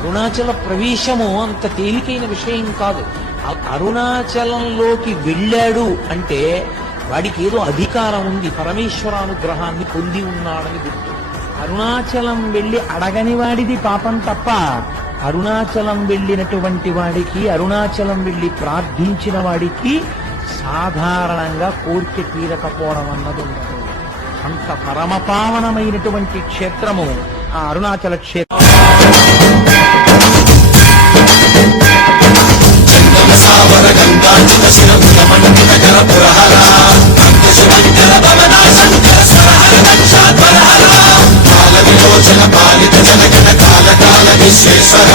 అరుణాచల ప్రవేశము అంత తేలికైన విషయం కాదు. అరుణాచలంలోకి వెళ్ళాడు అంటే వాడికి ఏదో అధికారం ఉంది, పరమేశ్వరానుగ్రహాన్ని పొంది ఉన్నాడని గుర్తు. అరుణాచలం వెళ్ళి అడగని వాడిది పాపం తప్ప, అరుణాచలం వెళ్ళినటువంటి వాడికి, అరుణాచలం వెళ్ళి ప్రార్థించిన వాడికి సాధారణంగా కోరిక తీరకపోవడం అన్నది ఉండదు. అంత పరమపావనమైనటువంటి క్షేత్రము ఆ అరుణాచల క్షేత్రం. పాలిత జనగణ కాల కాల విశ్వేశ్వర